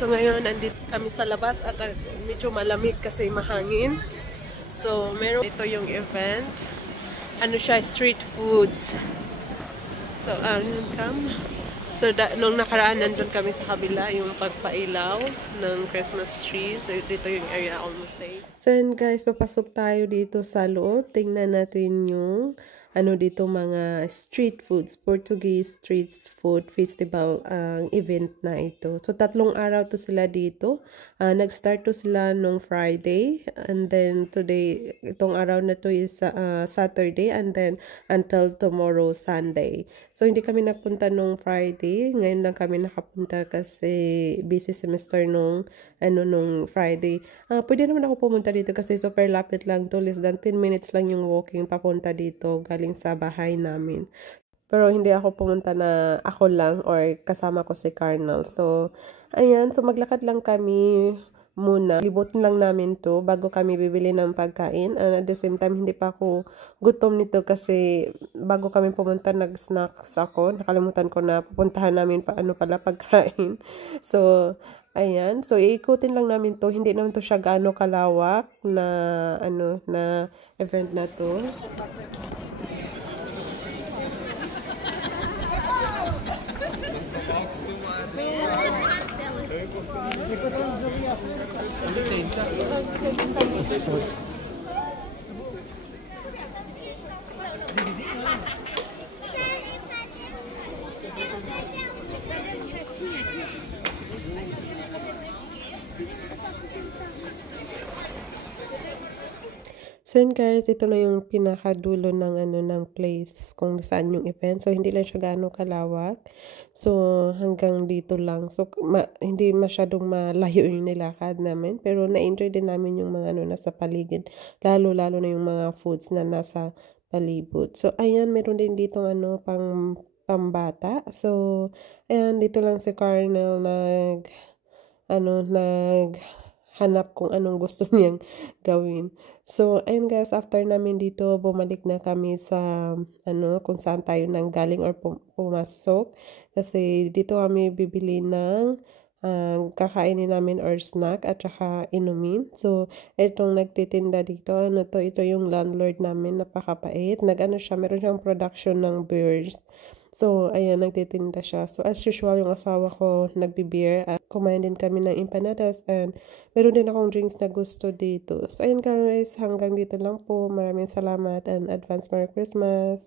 So ngayon, andito kami sa labas at medyo malamig kasi mahangin. So meron ito yung event. Ano siya, street foods. So, So, nung nakaraan, nandun kami sa kabila, yung pagpailaw ng Christmas tree. So, dito yung area almost safe. So, yun guys, papasok tayo dito sa loob. Tingnan natin yung dito mga street foods, Portuguese Street Food Festival ang event na ito. So 3 araw to sila dito. Nag-start to sila nung Friday and then today, itong araw na to is Saturday and then until tomorrow Sunday. So hindi kami nagpunta nung Friday, ngayon lang kami nakapunta kasi busy semester nung Friday. Pwede naman ako pumunta dito kasi super lapit lang to, less than 10 minutes lang yung walking papunta dito galing sa bahay namin. Pero hindi ako pumunta na ako lang or kasama ko si Carnal. So, ayan. So, maglakad lang kami muna. Libutin lang namin to bago kami bibili ng pagkain. And at the same time, hindi pa ako gutom nito kasi bago kami pumunta, nag-snacks ako. Nakalimutan ko na pupuntahan namin pala pagkain. So, ayan. So, iikutin lang namin to. Hindi naman to siya gaano kalawak na, na event na to. So yun guys, ito na yung pinakadulo ng ng place kung saan yung event. So hindi lang siya gaano kalawak. So hanggang dito lang. So hindi masyadong malayo yung nilakad namin, pero na-enjoy din namin yung mga nasa paligid, lalo na yung mga foods na nasa palibot. So ayan, meron din dito pambata. So ayan, dito lang si Carnel hanap kung anong gusto niyang gawin. So, ayun guys, after namin dito, bumalik na kami sa, kung saan tayo nang galing or pumasok. Kasi dito kami bibili ng kakainin namin or snack at saka inumin. So, itong nagtitinda dito, ito yung landlord namin, napakapait. Siya, meron siyang production ng beers. So, ayan, nagtitinda siya. So, as usual, yung asawa ko nagbi-beer at kumain din kami ng empanadas and meron din akong drinks na gusto dito. So, ayan guys, hanggang dito lang po. Maraming salamat and advance Merry Christmas!